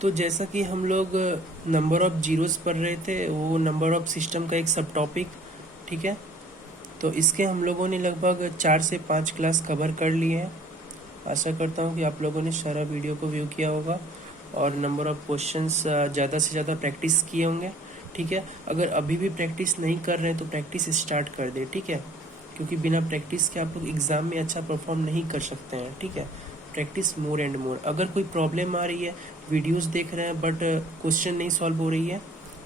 तो जैसा कि हम लोग नंबर ऑफ जीरोस पढ़ रहे थे, वो नंबर ऑफ सिस्टम का एक सब टॉपिक, ठीक है। तो इसके हम लोगों ने लगभग 4 से 5 क्लास कवर कर लिए हैं। आशा करता हूँ कि आप लोगों ने सारा वीडियो को व्यू किया होगा और नंबर ऑफ क्वेश्चंस ज़्यादा से ज़्यादा प्रैक्टिस किए होंगे, ठीक है। अगर अभी भी प्रैक्टिस नहीं कर रहे हैं तो प्रैक्टिस स्टार्ट कर दे, ठीक है, क्योंकि बिना प्रैक्टिस के आप लोग एग्ज़ाम में अच्छा परफॉर्म नहीं कर सकते हैं, ठीक है। Practice more and more. अगर कोई प्रॉब्लम आ रही है, वीडियोस देख रहे हैं बट क्वेश्चन नहीं सॉल्व हो रही है,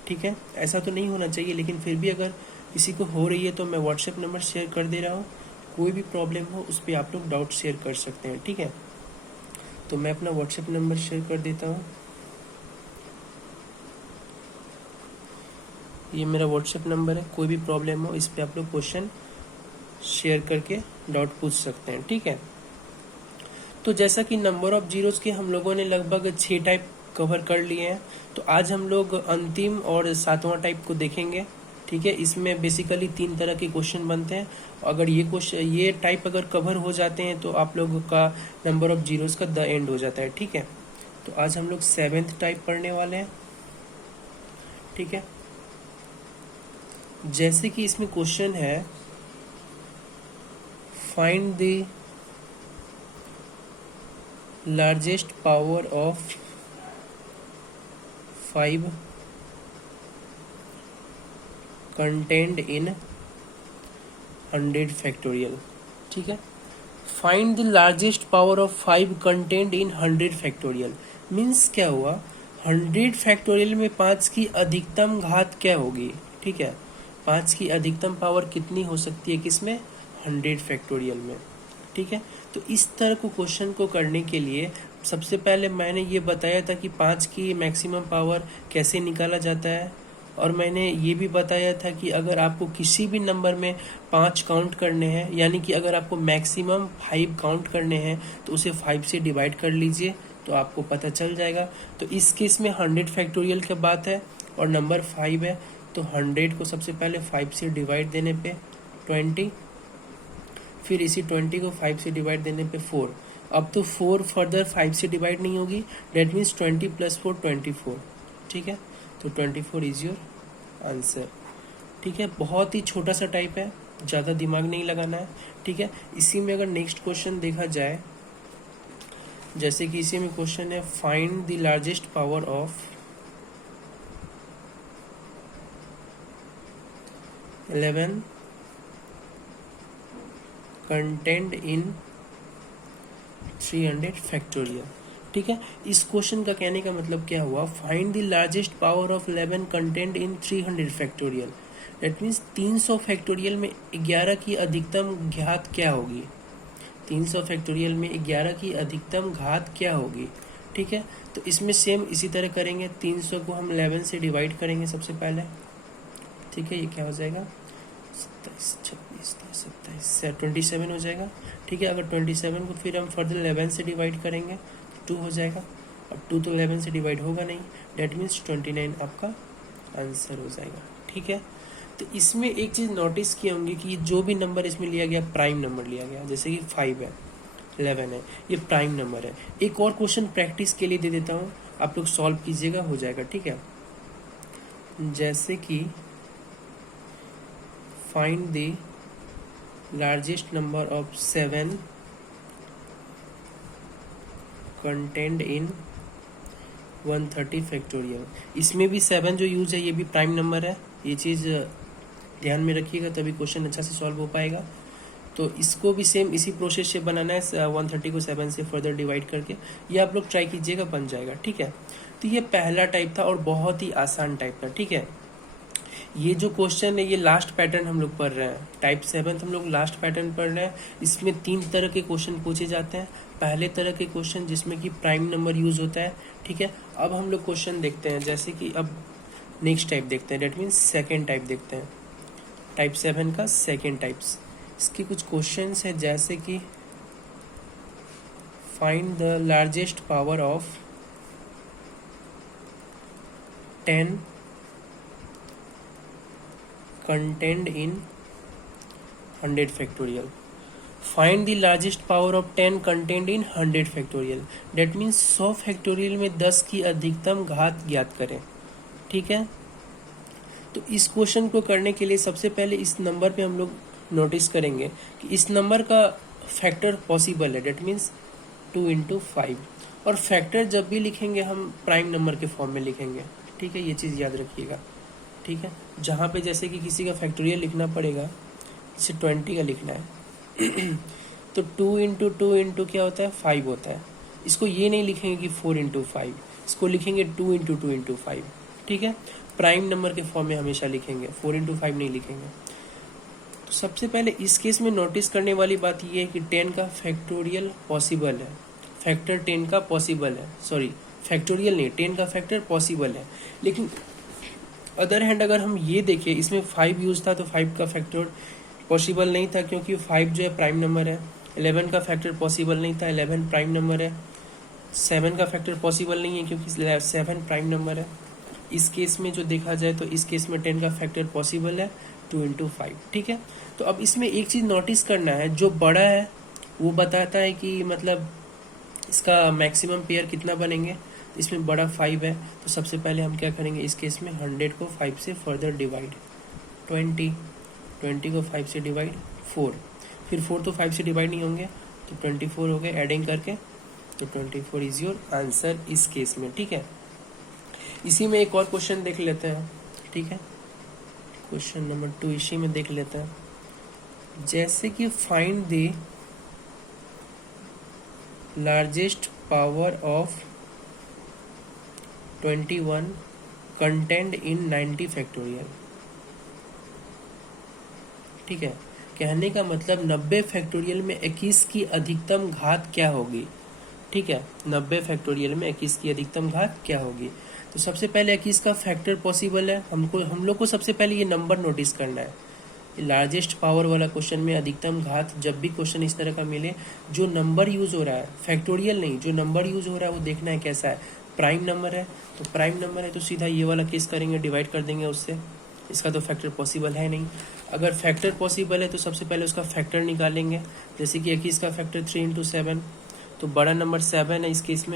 ठीक है, ऐसा तो नहीं होना चाहिए, लेकिन फिर भी अगर किसी को हो रही है तो मैं व्हाट्सएप नंबर शेयर कर दे रहा हूँ। कोई भी प्रॉब्लम हो उस पर आप लोग डाउट शेयर कर सकते हैं, ठीक है। तो मैं अपना व्हाट्सएप नंबर शेयर कर देता हूँ। ये मेरा व्हाट्सएप नंबर है, कोई भी प्रॉब्लम हो इस पर आप लोग क्वेश्चन शेयर करके डाउट पूछ सकते हैं, ठीक है। तो जैसा कि नंबर ऑफ जीरोस के हम लोगों ने लगभग 6 टाइप कवर कर लिए हैं, तो आज हम लोग अंतिम और 7वां टाइप को देखेंगे, ठीक है। इसमें बेसिकली 3 तरह के क्वेश्चन बनते हैं। अगर ये टाइप अगर कवर हो जाते हैं तो आप लोगों का नंबर ऑफ जीरोस का द एंड हो जाता है, ठीक है। तो आज हम लोग 7th टाइप पढ़ने वाले हैं, ठीक है। जैसे कि इसमें क्वेश्चन है, find the largest power of 5 content in 100 factorial, ठीक है। Find the largest power of 5 content in 100 factorial means क्या हुआ, 100 फैक्टोरियल में 5 की अधिकतम घात क्या होगी, ठीक है। 5 की अधिकतम पावर कितनी हो सकती है किसमें, 100 फैक्टोरियल में, ठीक है। तो इस तरह को क्वेश्चन को करने के लिए सबसे पहले मैंने ये बताया था कि 5 की मैक्सिमम पावर कैसे निकाला जाता है, और मैंने ये भी बताया था कि अगर आपको किसी भी नंबर में 5 काउंट करने हैं, यानी कि अगर आपको मैक्सिमम 5 काउंट करने हैं तो उसे 5 से डिवाइड कर लीजिए तो आपको पता चल जाएगा। तो इस केस में 100 फैक्टोरियल की बात है और नंबर 5 है, तो 100 को सबसे पहले 5 से डिवाइड देने पे 20, फिर इसी 20 को 5 से डिवाइड देने पे 4। अब तो 4 फर्दर 5 से डिवाइड नहीं होगी, डेट मीन्स 20 + 4 24, ठीक है। तो 24 इज योर आंसर, ठीक है। बहुत ही छोटा सा टाइप है, ज़्यादा दिमाग नहीं लगाना है, ठीक है। इसी में अगर नेक्स्ट क्वेश्चन देखा जाए, जैसे कि इसी में क्वेश्चन है, find the largest power of 11 content in 300 factorial, ठीक है। इस क्वेश्चन का कहने का मतलब क्या हुआ, find the largest power of 11 content in 300 factorial, that means 300 factorial में 11 की अधिकतम घात क्या होगी, 300 फैक्टोरियल में 11 की अधिकतम घात क्या होगी, ठीक है। तो इसमें सेम इसी तरह करेंगे, 300 को हम 11 से डिवाइड करेंगे सबसे पहले, ठीक है। ये क्या हो जाएगा, 27, 26, 27 27 हो जाएगा, ठीक है। अगर 27 को फिर हम फर्दर 11 से डिवाइड करेंगे 2 हो जाएगा। अब 2 तो 11 से डिवाइड होगा नहीं, डेट मीन्स 29 आपका आंसर हो जाएगा, ठीक है। तो इसमें एक चीज़ नोटिस की होंगी कि जो भी नंबर इसमें लिया गया प्राइम नंबर लिया गया, जैसे कि 5 है, 11 है, ये प्राइम नंबर है। एक और क्वेश्चन प्रैक्टिस के लिए दे देता हूँ, आप लोग सॉल्व कीजिएगा, हो जाएगा, ठीक है। जैसे कि find the largest number of 7 content in 130 factorial. इसमें भी 7 जो यूज है ये भी प्राइम नंबर है, ये चीज़ ध्यान में रखिएगा, तभी क्वेश्चन अच्छा से सॉल्व हो पाएगा। तो इसको भी सेम इसी प्रोसेस से बनाना है, 130 को 7 से फर्दर डिवाइड करके, ये आप लोग ट्राई कीजिएगा, बन जाएगा, ठीक है। तो ये पहला टाइप था और बहुत ही आसान टाइप था, ठीक है। ये जो क्वेश्चन है ये लास्ट पैटर्न हम लोग पढ़ रहे हैं, टाइप 7 हम लोग लास्ट पैटर्न पढ़ रहे हैं। इसमें 3 तरह के क्वेश्चन पूछे जाते हैं। पहले तरह के क्वेश्चन जिसमें कि प्राइम नंबर यूज होता है, ठीक है। अब हम लोग क्वेश्चन देखते हैं, जैसे कि अब नेक्स्ट टाइप देखते हैं, डेट मीन्स सेकेंड टाइप देखते हैं, टाइप 7 का सेकेंड टाइप्स। इसके कुछ क्वेश्चन है, जैसे कि find the largest power of 10 content in 100 factorial. Find the largest power of 10 content in 100 factorial. That means 100 factorial में 10 की अधिकतम घात ज्ञात करें। ठीक है, तो इस क्वेश्चन को करने के लिए सबसे पहले इस नंबर पे हम लोग नोटिस करेंगे कि इस नंबर का फैक्टर पॉसिबल है। That means 2 into 5। और फैक्टर जब भी लिखेंगे हम प्राइम नंबर के फॉर्म में लिखेंगे। ठीक है, ये चीज़ याद रखिएगा। ठीक है, जहाँ पे जैसे कि किसी का फैक्टोरियल लिखना पड़ेगा, जैसे 20 का लिखना है तो 2 इंटू 2 इंटू क्या होता है 5 होता है। इसको ये नहीं लिखेंगे कि 4 इंटू 5, इसको लिखेंगे 2 इंटू 2 इंटू 5। ठीक है, प्राइम नंबर के फॉर्म में हमेशा लिखेंगे, 4 इंटू 5 नहीं लिखेंगे। तो सबसे पहले इस केस में नोटिस करने वाली बात यह है कि 10 का फैक्टोरियल पॉसिबल है। फैक्टर 10 का पॉसिबल है, सॉरी फैक्टोरियल नहीं, 10 का फैक्टर पॉसिबल है। लेकिन अदर हैंड अगर हम ये देखें, इसमें 5 यूज था तो 5 का फैक्टर पॉसिबल नहीं था, क्योंकि 5 जो है प्राइम नंबर है। 11 का फैक्टर पॉसिबल नहीं था, 11 प्राइम नंबर है। 7 का फैक्टर पॉसिबल नहीं है क्योंकि 7 प्राइम नंबर है। इस केस में जो देखा जाए तो इस केस में 10 का फैक्टर पॉसिबल है, 2 इंटू 5। ठीक है, तो अब इसमें एक चीज़ नोटिस करना है, जो बड़ा है वो बताता है कि मतलब इसका मैक्सिमम पेयर कितना बनेंगे। तो इसमें बड़ा 5 है, तो सबसे पहले हम क्या करेंगे, इस केस में 100 को 5 से फर्दर डिवाइड, 20 को 5 से डिवाइड 4, फिर 4 तो 5 से डिवाइड नहीं होंगे तो 24 हो गए एडिंग करके, तो 24 इज योर आंसर इस केस में। ठीक है, इसी में एक और क्वेश्चन देख लेते हैं। ठीक है, क्वेश्चन नंबर 2 इसी में देख लेते हैं। जैसे कि find the largest power of 21 content in 90 factorial. ठीक है, कहने का मतलब 90 फैक्टोरियल में 21 की अधिकतम घात क्या होगी। ठीक है, 90 फैक्टोरियल में 21 की अधिकतम घात क्या होगी। तो सबसे पहले 21 का फैक्टर पॉसिबल है, हम लोग को सबसे पहले ये नंबर नोटिस करना है। लार्जेस्ट पावर वाला क्वेश्चन में अधिकतम घात, जब भी क्वेश्चन इस तरह का मिले, जो नंबर यूज हो रहा है, फैक्टोरियल नहीं, जो नंबर यूज हो रहा है वो देखना है कैसा है। प्राइम नंबर है तो प्राइम नंबर है तो सीधा ये वाला केस करेंगे, डिवाइड कर देंगे उससे। इसका तो फैक्टर पॉसिबल है नहीं। अगर फैक्टर पॉसिबल है तो सबसे पहले उसका फैक्टर निकालेंगे। जैसे कि 21 का फैक्टर 3 इंटू 7, तो बड़ा नंबर 7 है इस केस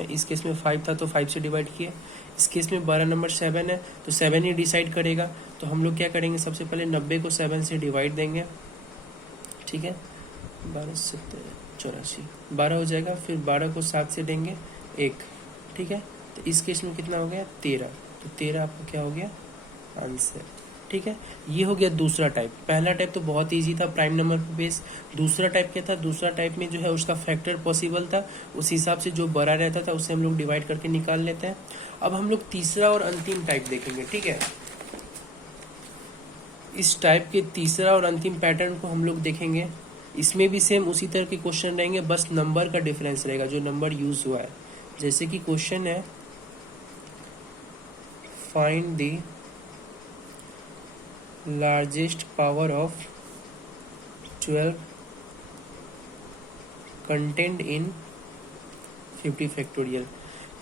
में 5 था तो 5 से डिवाइड किए। इस केस में बड़ा नंबर 7 है तो 7 ही डिसाइड करेगा। तो हम लोग क्या करेंगे, सबसे पहले 90 को 7 से डिवाइड देंगे। ठीक है, 12 से 84, 12 हो जाएगा। फिर 12 को 7 से देंगे 1। ठीक है, तो इस केस में कितना हो गया 13, तो 13 आपका क्या हो गया आंसर। ठीक है, ये हो गया दूसरा टाइप। पहला टाइप तो बहुत इजी था, प्राइम नंबर पे बेस। दूसरा टाइप क्या था, दूसरा टाइप में जो है उसका फैक्टर पॉसिबल था, उस हिसाब से जो बड़ा रहता था उसे हम लोग डिवाइड करके निकाल लेते हैं। अब हम लोग तीसरा और अंतिम टाइप देखेंगे। ठीक है, इस टाइप के तीसरा और अंतिम पैटर्न को हम लोग देखेंगे। इसमें भी सेम उसी तरह के क्वेश्चन रहेंगे, बस नंबर का डिफरेंस रहेगा, जो नंबर यूज हुआ है। जैसे कि क्वेश्चन है, find the largest power of 12 content in 50 factorial.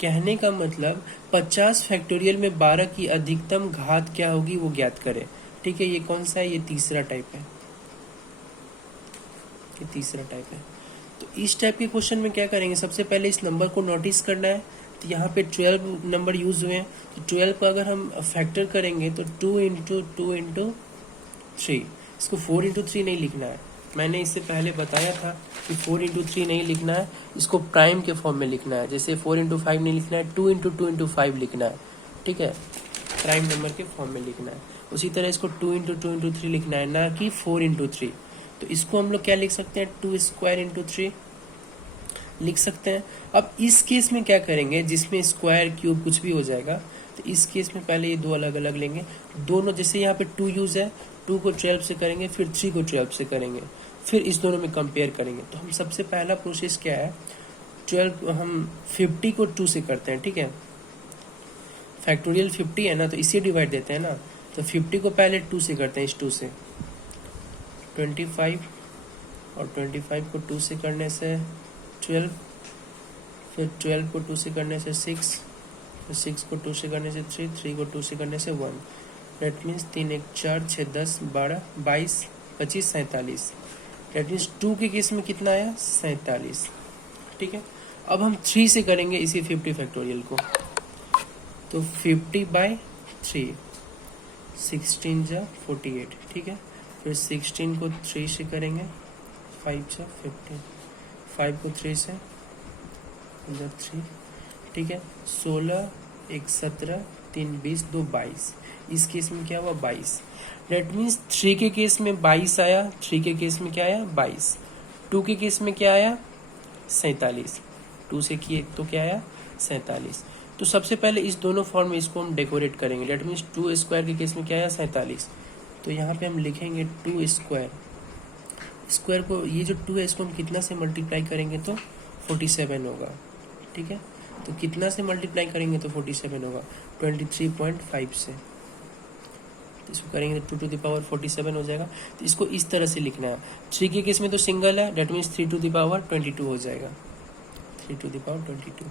कहने का मतलब 50 फैक्टोरियल में 12 की अधिकतम घात क्या होगी वो ज्ञात करें। ठीक है, ये कौन सा है, ये तीसरा टाइप है, ये तीसरा टाइप है। तो इस टाइप के क्वेश्चन में क्या करेंगे, सबसे पहले इस नंबर को नोटिस करना है। तो यहाँ पे 12 नंबर यूज हुए हैं, तो 12 का अगर हम फैक्टर करेंगे तो 2 इंटू 2 इंटू 3, इसको 4 इंटू 3 नहीं लिखना है। मैंने इससे पहले बताया था कि 4 इंटू 3 नहीं लिखना है, इसको प्राइम के फॉर्म में लिखना है। जैसे 4 इंटू 5 नहीं लिखना है, 2 इंटू 2 इंटू 5 लिखना है। ठीक है, प्राइम नंबर के फॉर्म में लिखना है। उसी तरह इसको 2 इंटू 2 इंटू 3 लिखना है, ना कि 4 इंटू 3। तो इसको हम लोग क्या लिख सकते हैं, 2 स्क्वायर इंटू 3 लिख सकते हैं। अब इस केस में क्या करेंगे, जिसमें स्क्वायर क्यूब कुछ भी हो जाएगा, तो इस केस में पहले ये दो अलग अलग लेंगे। दोनों, जैसे यहाँ पे 2 यूज है, 2 को 12 से करेंगे, फिर 3 को 12 से करेंगे, फिर इस दोनों में कंपेयर करेंगे। तो हम सबसे पहला प्रोसेस क्या है, 12 हम 50 को 2 से करते हैं। ठीक है, फैक्टोरियल 50 है ना, तो इसे डिवाइड देते हैं ना, तो 50 को पहले 2 से करते हैं, इस 2 से 25, और 25 को 2 से करने से 12, फिर 12 को 2 से करने से 6, फिर 6 को 2 से करने से 3, 3 को 2 से करने से 1। Date means 3 1 4 6 10 12 22 25 47। डेट मीन्स 2 के केस में कितना आया 47, ठीक है। अब हम 3 से करेंगे इसी 50 फैक्टोरियल को, तो 50/3 16 जा 48, ठीक है। फिर 16 को 3 से करेंगे 5 जा 15, 5 को 3 से 3, ठीक है। 16 1 17 3 20 2 22, इस केस में क्या हुआ 22। डेट मीन्स 3 के केस में 22 आया, 3 के केस में क्या आया 22, 2 के केस में क्या आया 47, 2 से किए तो क्या आया 47। तो सबसे पहले इस दोनों फॉर्म में इसको हम डेकोरेट करेंगे। डेट मीन्स 2 स्क्वायर के केस में क्या आया 47, तो यहाँ पे हम लिखेंगे 2 स्क्वायर, स्क्वायर को ये जो 2 है इसको हम कितना से मल्टीप्लाई करेंगे तो 47 होगा, ठीक है। तो कितना से मल्टीप्लाई करेंगे तो 47 होगा 23.5 से, तो इसको करेंगे तो 2 टू द पावर 47 हो जाएगा। तो इसको इस तरह से लिखना है। 3 के केस में तो सिंगल है, that means 3 to the power 22 हो जाएगा, 3 टू द पावर 22।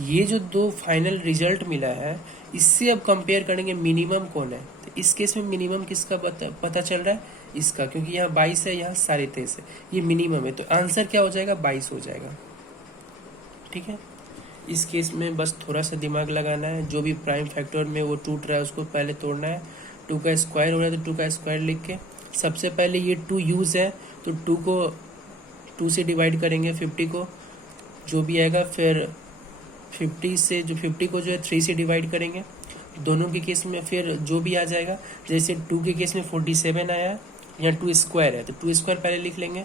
ये जो दो फाइनल रिजल्ट मिला है इससे अब कंपेयर करेंगे मिनिमम कौन है। तो इस केस में मिनिमम किसका पता चल रहा है इसका, क्योंकि यहाँ 22 है, यहाँ 23.5 है, ये मिनिमम है। तो आंसर क्या हो जाएगा 22 हो जाएगा, ठीक है। इस केस में बस थोड़ा सा दिमाग लगाना है, जो भी प्राइम फैक्टर में वो टूट रहा है उसको पहले तोड़ना है। 2 का स्क्वायर हो रहा है तो 2 का स्क्वायर लिख के सबसे पहले ये 2 यूज है तो 2 को 2 से डिवाइड करेंगे, 50 को जो भी आएगा, फिर 50 से जो 50 को जो है 3 से डिवाइड करेंगे दोनों के केस में, फिर जो भी आ जाएगा। जैसे 2 के केस में 47 आया, यहाँ 2 स्क्वायर है तो 2 स्क्वायर पहले लिख लेंगे,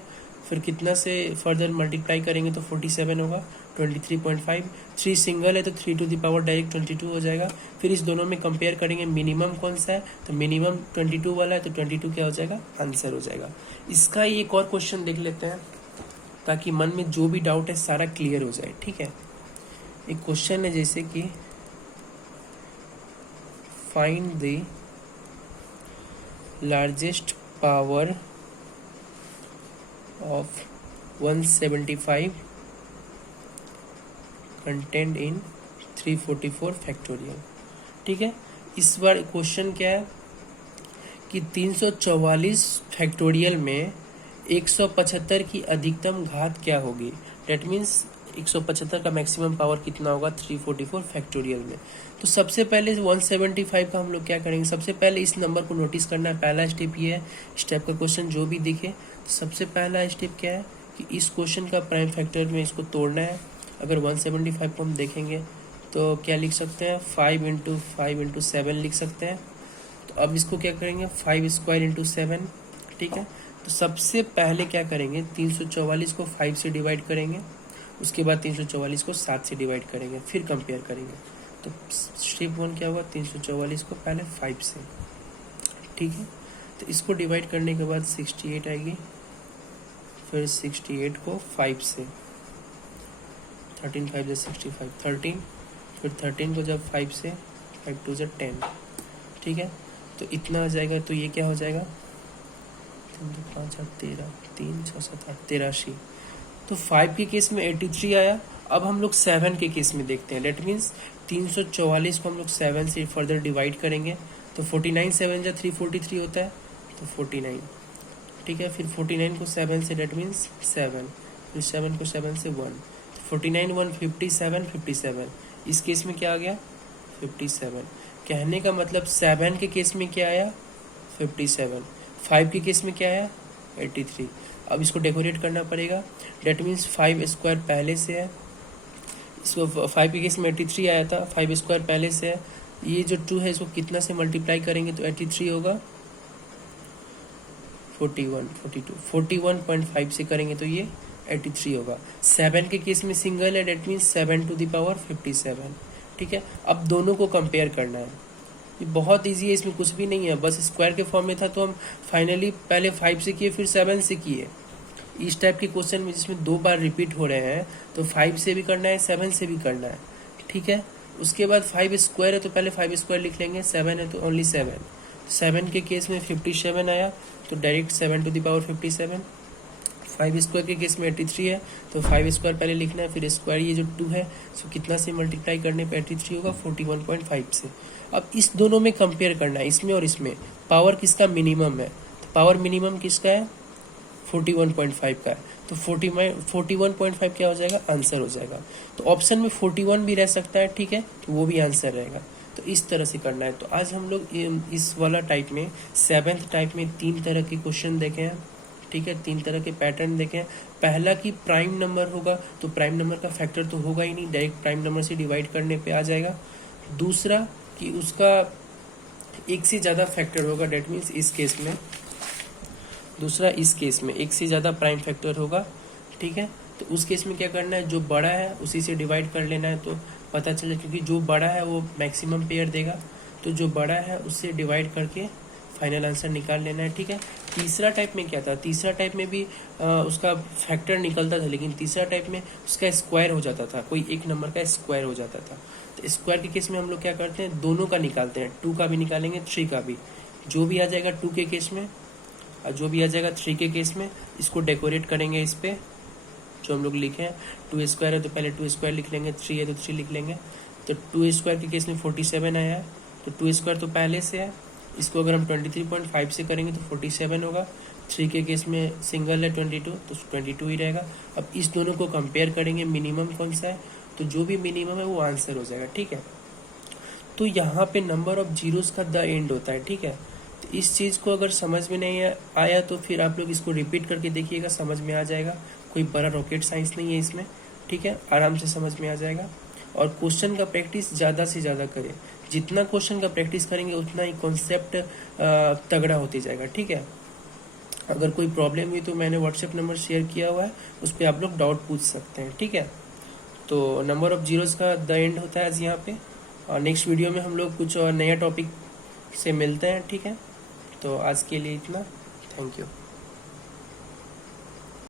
फिर कितना से फर्दर मल्टीप्लाई करेंगे तो 47 होगा 23.5। 3 सिंगल है तो 3 टू द पावर डायरेक्ट 22 हो जाएगा। फिर इस दोनों में कंपेयर करेंगे मिनिमम कौन सा है, तो मिनिमम 22 वाला है तो 22 क्या हो जाएगा आंसर हो जाएगा। इसका एक और क्वेश्चन देख लेते हैं ताकि मन में जो भी डाउट है सारा क्लियर हो जाए, ठीक है। एक क्वेश्चन है जैसे कि find the largest power of 175 content in 344 factorial, ठीक है। इस बार क्वेश्चन क्या है कि 344 फैक्टोरियल में 175 की अधिकतम घात क्या होगी। डेट मीन्स 175 का मैक्सिमम पावर कितना होगा 344 फैक्टोरियल में। तो सबसे पहले 175 का हम लोग क्या करेंगे, सबसे पहले इस नंबर को नोटिस करना है। पहला स्टेप ये है, स्टेप का क्वेश्चन जो भी दिखे तो सबसे पहला स्टेप क्या है कि इस क्वेश्चन का प्राइम फैक्टर में इसको तोड़ना है। अगर 175 को हम देखेंगे तो क्या लिख सकते हैं 5 इंटू 5 इंटू 7 लिख सकते हैं। तो अब इसको क्या करेंगे 5 स्क्वायर इंटू 7, ठीक है। तो सबसे पहले क्या करेंगे 344 को 5 से डिवाइड करेंगे, उसके बाद 344 को 7 से डिवाइड करेंगे, फिर कंपेयर करेंगे। तो स्टेप 1 क्या हुआ 344 को पहले 5 से, ठीक है। तो इसको डिवाइड करने के बाद 68 आएगी, फिर 68 को 5 से, 13 5 65 13, फिर 13 को जब 5 से 5 2 10, ठीक है। तो इतना आ जाएगा, तो ये क्या हो जाएगा 3 2 5 8 13, 3 6 7 8 83। तो 5 के केस में 83 आया। अब हम लोग 7 के केस में देखते हैं। डेट मीन्स 344 को हम लोग 7 से फर्दर डिवाइड करेंगे तो 49 7 जा 343 होता है, तो 49, ठीक है। फिर 49 को 7 से, डेट मीन्स 7, फिर 7 को 7 से 1, 49 1 57 57। इस केस में क्या आ गया 57। कहने का मतलब 7 के केस में क्या आया 57, 5 के केस में क्या आया 83। अब इसको डेकोरेट करना पड़ेगा। डेट मीन्स 5 स्क्वायर पहले से है, इसको 5 के केस में 83 आया था, 5 स्क्वायर पहले से है। ये जो 2 है इसको कितना से मल्टीप्लाई करेंगे तो 83 होगा 41 42, 41.5 से करेंगे तो ये 83 होगा। 7 के केस में सिंगल है, that means 7 to the power 57, ठीक है। अब दोनों को कंपेयर करना है, ये बहुत इजी है, इसमें कुछ भी नहीं है। बस स्क्वायर के फॉर्म में था तो हम फाइनली पहले 5 से किए फिर 7 से किए। इस टाइप के क्वेश्चन में जिसमें 2 बार रिपीट हो रहे हैं तो 5 से भी करना है 7 से भी करना है, ठीक है। उसके बाद 5 स्क्वायर है तो पहले 5 स्क्वायर लिख लेंगे, 7 है तो ओनली 7। 7 के केस में 57 आया तो direct 7 to the power 57। 5 square के केस में 83 है तो 5 स्क्वायर पहले लिखना है, फिर स्क्वायर ये जो 2 है सो कितना से मल्टीप्लाई करने पे 83 होगा 41.5 से। अब इस दोनों में कंपेयर करना है, इसमें और इसमें पावर किसका मिनिमम है। तो पावर मिनिमम किसका है 41.5 का है, तो 41.5 क्या हो जाएगा, आंसर हो जाएगा। तो ऑप्शन में 41 भी रह सकता है, ठीक है, तो वो भी आंसर रहेगा। तो इस तरह से करना है। तो आज हम लोग इस वाला टाइप में 7th टाइप में 3 तरह के क्वेश्चन देखे हैं, ठीक है, 3 तरह के पैटर्न देखे हैं। पहला कि प्राइम नंबर होगा तो प्राइम नंबर का फैक्टर तो होगा ही नहीं, डायरेक्ट प्राइम नंबर से डिवाइड करने पे आ जाएगा। दूसरा कि उसका एक से ज़्यादा फैक्टर होगा, डेट मीन्स इस केस में, दूसरा इस केस में एक से ज़्यादा प्राइम फैक्टर होगा, ठीक है। तो उस केस में क्या करना है, जो बड़ा है उसी से डिवाइड कर लेना है, तो पता चले, क्योंकि जो बड़ा है वो मैक्सिमम पेयर देगा, तो जो बड़ा है उससे डिवाइड करके फाइनल आंसर निकाल लेना है, ठीक है। तीसरा टाइप में क्या था, तीसरा टाइप में भी उसका फैक्टर निकलता था, लेकिन तीसरा टाइप में उसका स्क्वायर हो जाता था, कोई एक नंबर का स्क्वायर हो जाता था। तो स्क्वायर के केस में हम लोग क्या करते हैं, दोनों का निकालते हैं, 2 का भी निकालेंगे, 3 का भी। जो भी आ जाएगा 2 के केस में और जो भी आ जाएगा 3 के केस में, इसको डेकोरेट करेंगे इस पे जो हम लोग लिखे हैं। 2 स्क्वायर है तो पहले 2 स्क्वायर लिख लेंगे, 3 है तो 3 लिख लेंगे। तो 2 स्क्वायर के केस में 47 आया है, तो 2 स्क्वायर तो पहले से है, इसको अगर हम 23.5 से करेंगे तो 47 होगा। 3 के केस में सिंगल है 22, तो 22 ही रहेगा। अब इस दोनों को कंपेयर करेंगे, मिनिमम कौन सा है, तो जो भी मिनिमम है वो आंसर हो जाएगा, ठीक है। तो यहाँ पे नंबर ऑफ जीरोस का द एंड होता है, ठीक है। तो इस चीज़ को अगर समझ में नहीं आया तो फिर आप लोग इसको रिपीट करके देखिएगा, समझ में आ जाएगा। कोई बड़ा रॉकेट साइंस नहीं है इसमें, ठीक है, आराम से समझ में आ जाएगा। और क्वेश्चन का प्रैक्टिस ज़्यादा से ज़्यादा करें, जितना क्वेश्चन का प्रैक्टिस करेंगे उतना ही कॉन्सेप्ट तगड़ा होते जाएगा, ठीक है। अगर कोई प्रॉब्लम हुई तो मैंने व्हाट्सएप नंबर शेयर किया हुआ है, उस पर आप लोग डाउट पूछ सकते हैं, ठीक है। तो नंबर ऑफ जीरोस का द एंड होता है आज यहाँ पे। और नेक्स्ट वीडियो में हम लोग कुछ और नया टॉपिक से मिलते हैं, ठीक है। तो आज के लिए इतना, थैंक यू।